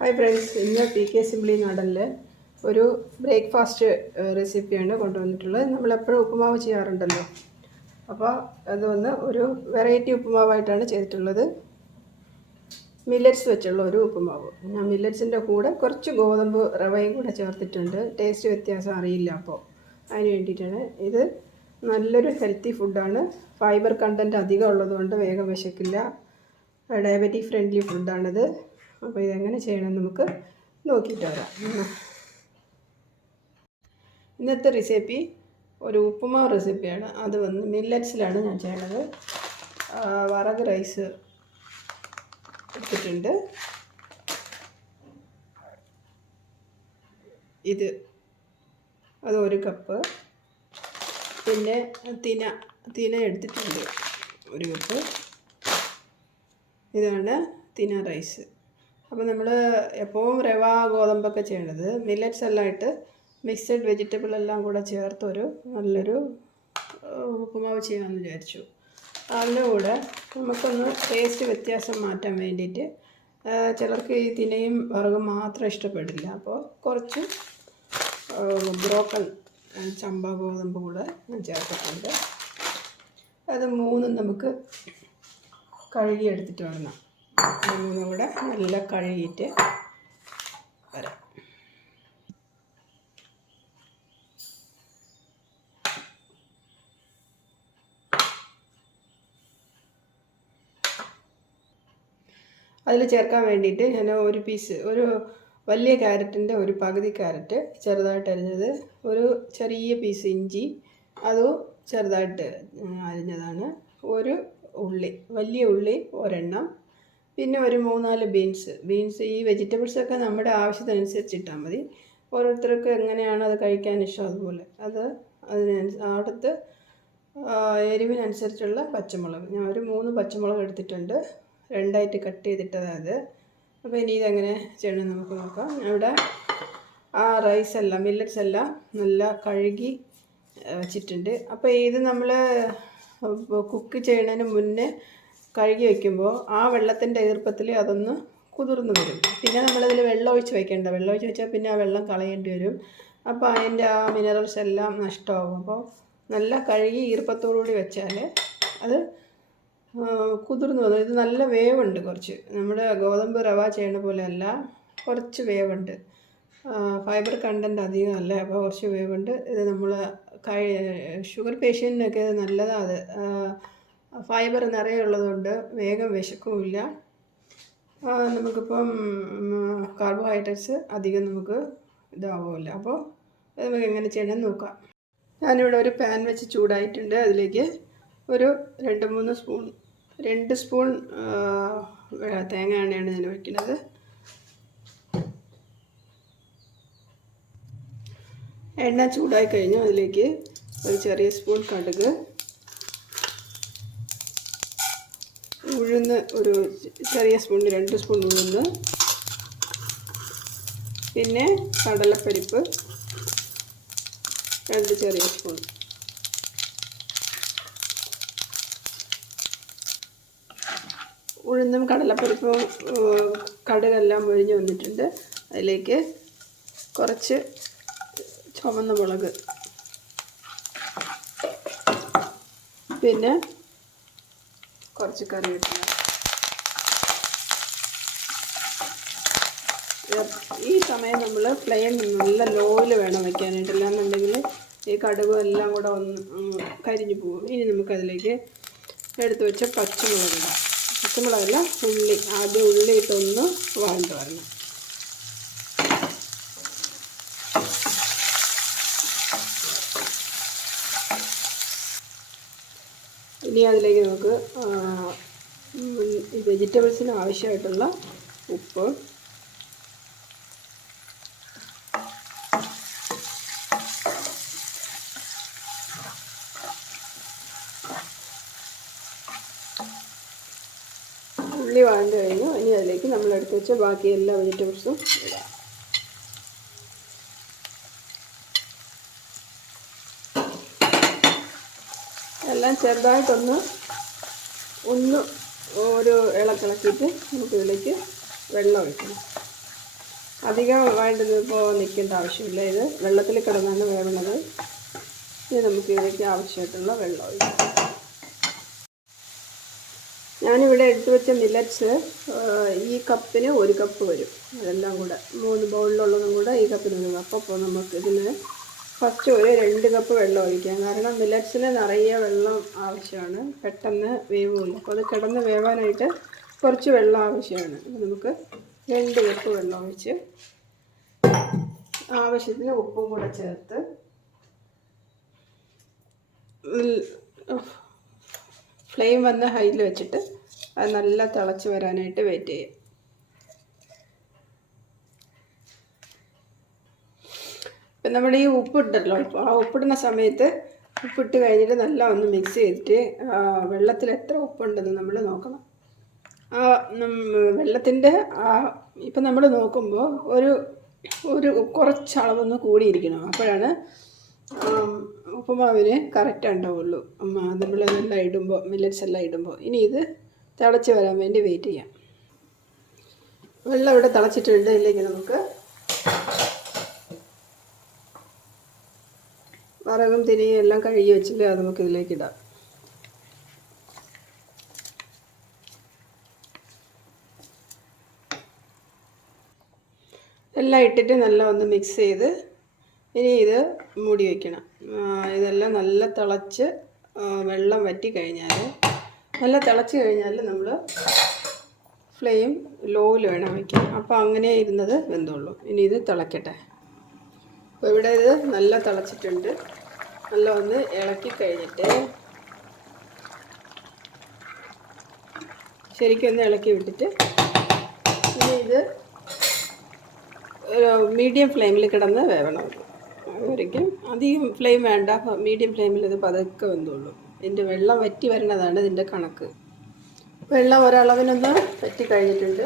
Hi friends, ഇന്ന് PK simply നാടനിലെ ഒരു breakfast റെസിപ്പിയാണ് കൊണ്ടുവന്നിട്ടുള്ളത്. നമ്മളെപ്പോഴും ഉപ്പുമാവ് ചെയ്യാറുണ്ടല്ലോ, അപ്പോൾ അതൊന്ന് ഒരു വെറൈറ്റി ഉപ്പുമാവായിട്ടാണ് ചെയ്തിട്ടുള്ളത്. മില്ലറ്റ്സ് വെച്ചുള്ള ഒരു ഉപ്പുമാവ്. ഞാൻ മില്ലറ്റ്സിൻ്റെ കൂടെ കുറച്ച് ഗോതമ്പ് റവയും കൂടെ ചേർത്തിട്ടുണ്ട്. ടേസ്റ്റ് വ്യത്യാസം അറിയില്ല, അപ്പോൾ അതിന് വേണ്ടിയിട്ടാണ്. ഇത് നല്ലൊരു ഹെൽത്തി ഫുഡാണ്. ഫൈബർ കണ്ടൻറ്റ് അധികം ഉള്ളതുകൊണ്ട് വേഗം വിശക്കില്ല. Diabetic friendly ഫുഡാണിത്. അപ്പോൾ ഇതെങ്ങനെ ചെയ്യണമെന്ന് നമുക്ക് നോക്കിയിട്ട് വരാം. ഇന്നത്തെ റെസിപ്പി ഒരു ഉപ്പുമാവ് റെസിപ്പിയാണ്. അത് വന്ന് മില്ലറ്റ്സിലാണ് ഞാൻ ചെയ്യണത്. വറക് റൈസ് എടുത്തിട്ടുണ്ട്. അത് 1 കപ്പ്. പിന്നെ തിന എടുത്തിട്ടുണ്ട് 1 കപ്പ്. ഇതാണ് തിന റൈസ്. അപ്പോൾ നമ്മൾ എപ്പോഴും റവ ഗോതമ്പൊക്കെ ചെയ്യണത് മില്ലറ്റ്സ് എല്ലാം ഇട്ട് മിക്സഡ് വെജിറ്റബിൾ എല്ലാം കൂടെ ചേർത്തൊരു നല്ലൊരു ഉപ്പുമാവ് ചെയ്യാമെന്ന് വിചാരിച്ചു. അതിൻ്റെ കൂടെ നമുക്കൊന്ന് ടേസ്റ്റ് വ്യത്യാസം മാറ്റാൻ വേണ്ടിയിട്ട് ചിലർക്ക് ഈ തിനയും വറകും മാത്രം ഇഷ്ടപ്പെടില്ല. അപ്പോൾ കുറച്ച് ബ്രോക്കൺ ചമ്പ ഗോതമ്പ് കൂടെ ഞാൻ ചേർത്തിട്ടുണ്ട്. അത് 3 നമുക്ക് കഴുകിയെടുത്തിട്ട് വരണം. 3 കൂടെ നല്ല കഴുകിയിട്ട് വരാം. അതിൽ ചേർക്കാൻ വേണ്ടിയിട്ട് ഞാൻ ഒരു വലിയ ക്യാരറ്റിൻ്റെ ഒരു പകുതി ക്യാരറ്റ് ചെറുതായിട്ട് അരിഞ്ഞത്, ഒരു ചെറിയ പീസ് ഇഞ്ചി അതും ചെറുതായിട്ട് അരിഞ്ഞതാണ്, ഒരു ഉള്ളി, വലിയ ഉള്ളി ഒരെണ്ണം, പിന്നെ ഒരു 3-4 ബീൻസ്. ഈ വെജിറ്റബിൾസൊക്കെ നമ്മുടെ ആവശ്യത്തിനനുസരിച്ച് ഇട്ടാൽ മതി. ഓരോരുത്തർക്ക് എങ്ങനെയാണ് അത് കഴിക്കാൻ ഇഷ്ടം അതുപോലെ. അടുത്ത് എരിവിനനുസരിച്ചുള്ള പച്ചമുളക്. ഞാൻ ഒരു 3 പച്ചമുളക് എടുത്തിട്ടുണ്ട്, 2ആയിട്ട് കട്ട് ചെയ്തിട്ടത്. അപ്പോൾ ഇനി ഇതെങ്ങനെ ചെയ്യണമെന്ന് നമുക്ക് നോക്കാം. ഇവിടെ റൈസെല്ലാം മില്ലറ്റ്സ് എല്ലാം നല്ല കഴുകി വെച്ചിട്ടുണ്ട്. അപ്പോൾ ഇത് നമ്മൾ കുക്ക് ചെയ്യുന്നതിന് മുന്നേ കഴുകി വയ്ക്കുമ്പോൾ ആ വെള്ളത്തിൻ്റെ ഈർപ്പത്തിൽ അതൊന്ന് കുതിർന്ന് വരും. പിന്നെ നമ്മളതിൽ വെള്ളം ഒഴിച്ച് വയ്ക്കേണ്ട. വെള്ളം ഒഴിച്ച് വെച്ചാൽ പിന്നെ ആ വെള്ളം കളയേണ്ടി വരും. അപ്പോൾ അതിൻ്റെ ആ മിനറൽസ് എല്ലാം നഷ്ടമാകും. അപ്പോൾ നല്ല കഴുകി ഈർപ്പത്തോടുകൂടി വെച്ചാൽ അത് കുതിർന്ന് വന്നു. ഇത് നല്ല വേവുണ്ട് കുറച്ച്. നമ്മുടെ ഗോതമ്പ് റവ ചെയ്യണ പോലെ അല്ല, കുറച്ച് വേവുണ്ട്. ഫൈബർ കണ്ടൻറ്റ് അധികമല്ല, അപ്പോൾ കുറച്ച് വേവുണ്ട്. ഇത് നമ്മൾ ഷുഗർ പേഷ്യൻറ്റിനൊക്കെ ഇത് നല്ലതാണ്. അത് ഫൈബർ നിറയെ ഉള്ളതുകൊണ്ട് വേഗം വിശക്കുമില്ല. നമുക്കിപ്പം കാർബോഹൈഡ്രേറ്റ്സ് അധികം നമുക്ക് ഇതാവില്ല. അപ്പോൾ നമുക്ക് എങ്ങനെ ചെയ്യണമെന്ന് നോക്കാം. ഞാനിവിടെ ഒരു പാൻ വെച്ച് ചൂടായിട്ടുണ്ട്. അതിലേക്ക് ഒരു 2 സ്പൂൺ തേങ്ങ എണ്ണയാണ് ഞാൻ ഒഴിക്കുന്നത്. എണ്ണ ചൂടായി കഴിഞ്ഞു. അതിലേക്ക് ഒരു ചെറിയ സ്പൂൺ കടുക്, ഉഴുന്ന് ഒരു ചെറിയ സ്പൂൺ, 2 സ്പൂൺ ഉഴുന്ന്, പിന്നെ കടലപ്പരിപ്പ് 2 ചെറിയ സ്പൂൺ. ഉഴുന്നും കടലപ്പരിപ്പും കടുകെല്ലാം ഒഴിഞ്ഞ് വന്നിട്ടുണ്ട്. അതിലേക്ക് കുറച്ച് ചുവന്ന മുളക്, പിന്നെ കുറച്ച് കറിവേപ്പില. ഈ സമയം നമ്മൾ ഫ്ലെയിം നല്ല ലോയിൽ വേണം വയ്ക്കാനായിട്ട്, അല്ലാന്നുണ്ടെങ്കിൽ ഈ കടുകും എല്ലാം കൂടെ ഒന്ന് കരിഞ്ഞു പോകും. ഇനി നമുക്കതിലേക്ക് എടുത്ത് വെച്ച പച്ചമുളകല്ല, ഉള്ളി. ആദ്യം ഉള്ളി ഇട്ടൊന്ന് വഴണ്ട് വരണം. ഇനി അതിലേക്ക് നമുക്ക് ഈ വെജിറ്റബിൾസിന് ആവശ്യമായിട്ടുള്ള ഉപ്പ്, ഉള്ളി വഴണ്ട് കഴിഞ്ഞു. ഇനി അതിലേക്ക് നമ്മൾ എടുത്ത് വെച്ച ബാക്കി എല്ലാ വെജിറ്റബിൾസും ഇടാം. എല്ലാം ചെറുതായിട്ടൊന്ന് ഒരു ഇളക്കിളക്കിയിട്ട് നമുക്ക് ഇതിലേക്ക് വെള്ളം ഒഴിക്കണം. അധികം ഇപ്പോൾ നിൽക്കേണ്ട ആവശ്യമില്ല. ഇത് വെള്ളത്തിൽ കിടന്നാണ് വേവുന്നത്. ഇത് നമുക്ക് ഇതിലേക്ക് ആവശ്യമായിട്ടുള്ള വെള്ളം ഒഴിക്കാം. ഞാനിവിടെ എടുത്തു വെച്ച മില്ലറ്റ്സ് ഈ കപ്പിന് 1 കപ്പ് വരും. അതെല്ലാം കൂടെ 3 ബൗളിലുള്ളതും കൂടെ ഈ കപ്പിന് 1 കപ്പ്. അപ്പോൾ നമുക്ക് ഇതിന് ഫസ്റ്റ് ഒരു 2 കപ്പ് വെള്ളം ഒഴിക്കാം. കാരണം മില്ലറ്റ്സിന് നിറയെ വെള്ളം ആവശ്യമാണ്, പെട്ടെന്ന് വേവില്ല. അപ്പോൾ അത് കിടന്ന് വേവാനായിട്ട് കുറച്ച് വെള്ളം ആവശ്യമാണ്. അപ്പോൾ നമുക്ക് 2 കപ്പ് വെള്ളം ഒഴിച്ച് ആവശ്യത്തിന് ഉപ്പും കൂടെ ചേർത്ത് ഫ്ലെയിം വന്ന് ഹൈയിൽ വെച്ചിട്ട് അത് നല്ല തിളച്ച് വരാനായിട്ട് വെയിറ്റ് ചെയ്യാം. ഇപ്പം നമ്മൾ ഈ ഉപ്പിട്ടല്ലോ, ഇപ്പോൾ ആ ഉപ്പിടുന്ന സമയത്ത് ഉപ്പിട്ട് കഴിഞ്ഞിട്ട് നല്ല ഒന്ന് മിക്സ് ചെയ്തിട്ട് വെള്ളത്തിൽ എത്ര ഉപ്പുണ്ടെന്ന് നമ്മൾ നോക്കണം. ആ വെള്ളത്തിൻ്റെ ഇപ്പം നമ്മൾ നോക്കുമ്പോൾ ഒരു കുറച്ച് അളവൊന്ന് കൂടിയിരിക്കണം. അപ്പോഴാണ് ഉപ്പുമാവിന് കറക്റ്റ് ഉണ്ടാവുള്ളൂ. നമ്മളെല്ലാം ഇടുമ്പോൾ, മില്ലറ്റ്സ് എല്ലാം ഇടുമ്പോൾ. ഇനി ഇത് തിളച്ച് വരാൻ വേണ്ടി വെയിറ്റ് ചെയ്യാം. വെള്ളം ഇവിടെ തിളച്ചിട്ടുണ്ട്. ഇല്ലെങ്കിൽ നമുക്ക് വറകും തിരിയും എല്ലാം കഴുകി വെച്ചില്ലേ, അത് നമുക്ക് ഇതിലേക്ക് ഇടാം. എല്ലാം ഇട്ടിട്ട് നല്ല ഒന്ന് മിക്സ് ചെയ്ത് ഇനി ഇത് മൂടി വയ്ക്കണം. ഇതെല്ലാം നല്ല തിളച്ച് വെള്ളം വറ്റി കഴിഞ്ഞാൽ, നല്ല തിളച്ച് കഴിഞ്ഞാൽ നമ്മൾ ഫ്ലെയിം ലോയിൽ വേണം വയ്ക്കാൻ. അപ്പോൾ അങ്ങനെ ഇരുന്നത് വെന്തോളൂ. ഇനി ഇത് തിളക്കട്ടെ. അപ്പോൾ ഇവിടെ ഇത് നല്ല തിളച്ചിട്ടുണ്ട്. നല്ല ഒന്ന് ഇളക്കി കഴിഞ്ഞിട്ട് ശരിക്കും ഒന്ന് ഇളക്കി വിട്ടിട്ട് ഇനി ഇത് ഒരു മീഡിയം ഫ്ലെയിമിൽ കിടന്ന് വേവണം. അതുവരയ്ക്കും അധികം ഫ്ലെയിം വേണ്ട, മീഡിയം ഫ്ലെയിമിൽ ഇത് പതുക്കെ വെന്തോളൂ. ഇതിൻ്റെ വെള്ളം വറ്റി വരുന്നതാണ് ഇതിൻ്റെ കണക്ക്. വെള്ളം ഒരളവിനൊന്ന് വറ്റി കഴിഞ്ഞിട്ടുണ്ട്.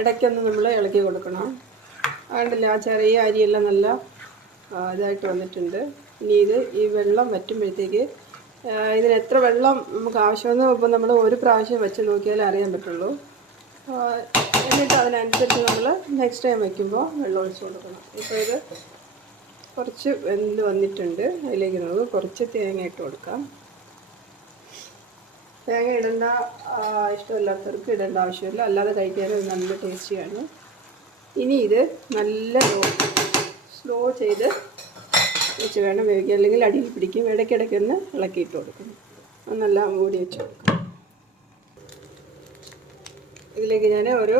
ഇടയ്ക്കൊന്ന് നമ്മൾ ഇളക്കി കൊടുക്കണം. അതുകൊണ്ടല്ല ആ ചെറിയ അരിയെല്ലാം നല്ല ഇതായിട്ട് വന്നിട്ടുണ്ട്. ഇനി ഈ വെള്ളം വറ്റുമ്പോഴത്തേക്ക് ഇതിന് എത്ര വെള്ളം നമുക്ക് ആവശ്യമെന്ന് ഇപ്പോൾ നമ്മൾ ഒരു പ്രാവശ്യം വെച്ച് നോക്കിയാലേ അറിയാൻ പറ്റുള്ളൂ. എന്നിട്ട് അതിനനുസരിച്ച് നമ്മൾ നെക്സ്റ്റ് ടൈം വയ്ക്കുമ്പോൾ വെള്ളം ഒഴിച്ച് കൊടുക്കണം. ഇപ്പോൾ ഇത് കുറച്ച് വെന്ത് വന്നിട്ടുണ്ട്. അതിലേക്ക് നമുക്ക് കുറച്ച് തേങ്ങ ഇട്ട് കൊടുക്കാം. തേങ്ങ ഇടേണ്ട ഇഷ്ടമില്ലാത്തവർക്ക് ഇടേണ്ട ആവശ്യമില്ല, അല്ലാതെ കഴിക്കാനും നല്ല ടേസ്റ്റിയാണ്. ഇനി ഇത് നല്ല സ്ലോ ചെയ്ത് വെച്ച് വേണം വേവിക്കാൻ, അല്ലെങ്കിൽ അടിയിൽ പിടിക്കും. ഇടയ്ക്കിടയ്ക്കൊന്ന് ഇളക്കിയിട്ട് കൊടുക്കണം. നല്ല മൂടി വെച്ച് കൊടുക്കാം. ഇതിലേക്ക് ഞാൻ ഒരു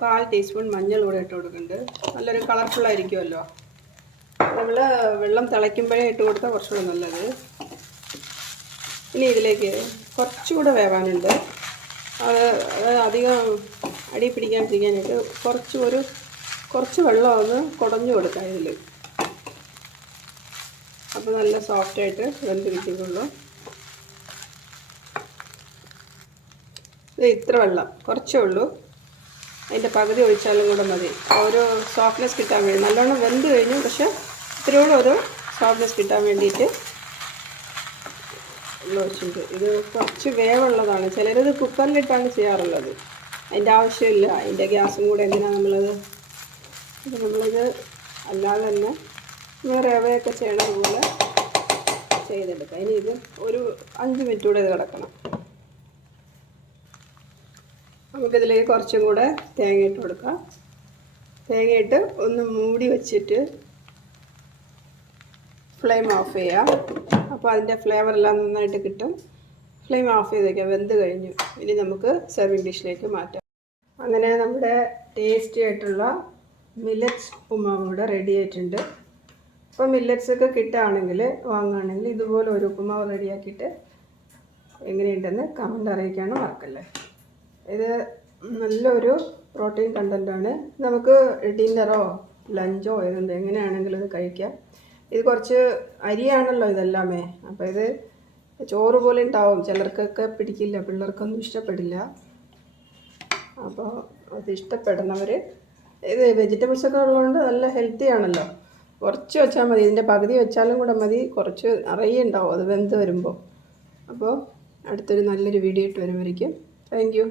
1/4 ടീസ്പൂൺ മഞ്ഞൾ കൂടെ ഇട്ട് കൊടുക്കുന്നുണ്ട്. നല്ലൊരു കളർഫുള്ളായിരിക്കുമല്ലോ. നമ്മൾ വെള്ളം തിളയ്ക്കുമ്പോഴേ ഇട്ട് കൊടുത്താൽ കുറച്ചുകൂടെ നല്ലത്. ഇനി ഇതിലേക്ക് കുറച്ചുകൂടെ വേവാനുണ്ട്. അത് അധികം അടി പിടിക്കാനായിട്ട് കുറച്ച് വെള്ളം ഒന്ന് കുടഞ്ഞു കൊടുക്കാം ഇതിൽ. അപ്പോൾ നല്ല സോഫ്റ്റായിട്ട് വെന്ത് കിട്ടിയിട്ടുള്ളൂ. ഇത് ഇത്ര വെള്ളം കുറച്ചേ ഉള്ളൂ. അതിൻ്റെ പകുതി ഒഴിച്ചാലും കൂടെ മതി. ഒരു സോഫ്റ്റ്നെസ് കിട്ടാൻ വേണ്ടി. നല്ലോണം വെന്ത് കഴിഞ്ഞു, പക്ഷേ ഇത്രയോടെ ഒരു സോഫ്റ്റ്നെസ് കിട്ടാൻ വേണ്ടിയിട്ട് ഒഴിച്ചിട്ടുണ്ട്. ഇത് കുറച്ച് വേവുള്ളതാണ്. ചിലരത് കുക്കറിലിട്ടാണ് ചെയ്യാറുള്ളത്. അതിൻ്റെ ആവശ്യമില്ല. അതിൻ്റെ ഗ്യാസും കൂടെ എന്തിനാണ് നമ്മളിത് അല്ലാതെ തന്നെ റവയൊക്കെ ചെയ്യണത് പോലെ ചെയ്തെടുക്കാം. ഇനി ഇത് ഒരു 5 മിനിറ്റ് കൂടെ ഇത് കിടക്കണം. നമുക്കിതിലേക്ക് കുറച്ചും കൂടെ തേങ്ങ ഇട്ട് കൊടുക്കാം. തേങ്ങയിട്ട് ഒന്ന് മൂടി വെച്ചിട്ട് ഫ്ലെയിം ഓഫ് ചെയ്യാം. അപ്പോൾ അതിൻ്റെ ഫ്ലേവറെല്ലാം നന്നായിട്ട് കിട്ടും. ഫ്ലെയിം ഓഫ് ചെയ്ത് വയ്ക്കാം. വെന്ത് കഴിഞ്ഞു. ഇനി നമുക്ക് സെർവിങ് ഡിഷിലേക്ക് മാറ്റാം. അങ്ങനെ നമ്മുടെ ടേസ്റ്റി ആയിട്ടുള്ള മില്ലറ്റ്സ് ഉപ്പുമാവ് ഇവിടെ റെഡി ആയിട്ടുണ്ട്. അപ്പോൾ മില്ലറ്റ്സൊക്കെ വാങ്ങുകയാണെങ്കിൽ ഇതുപോലെ ഒരു ഉപ്പുമാവ് റെഡിയാക്കിയിട്ട് എങ്ങനെയുണ്ടെന്ന് കമൻ്റ് അറിയിക്കാനും മറക്കല്ലേ. ഇത് നല്ലൊരു പ്രോട്ടീൻ കണ്ടൻ്റാണ്. നമുക്ക് ഡിന്നറോ ലഞ്ചോ എങ്ങനെയാണെങ്കിലും ഇത് കഴിക്കാം. ഇത് കുറച്ച് അരിയാണല്ലോ ഇതെല്ലാമേ. അപ്പോൾ ഇത് ചോറ് പോലെ ഉണ്ടാവും. ചിലർക്കൊക്കെ പിടിക്കില്ല, പിള്ളേർക്കൊന്നും ഇഷ്ടപ്പെടില്ല. അപ്പോൾ അത് ഇഷ്ടപ്പെടുന്നവർ ഇത് വെജിറ്റബിൾസൊക്കെ ഉള്ളതുകൊണ്ട് നല്ല ഹെൽത്തി ആണല്ലോ. കുറച്ച് വെച്ചാൽ മതി. ഇതിൻ്റെ പകുതി വെച്ചാലും കൂടെ മതി. കുറച്ച് നിറയെ ഉണ്ടാവും അത് വെന്ത് വരുമ്പോൾ. അപ്പോൾ അടുത്തൊരു നല്ലൊരു വീഡിയോ ഇട്ട് വരുമായിരിക്കും. Thank you.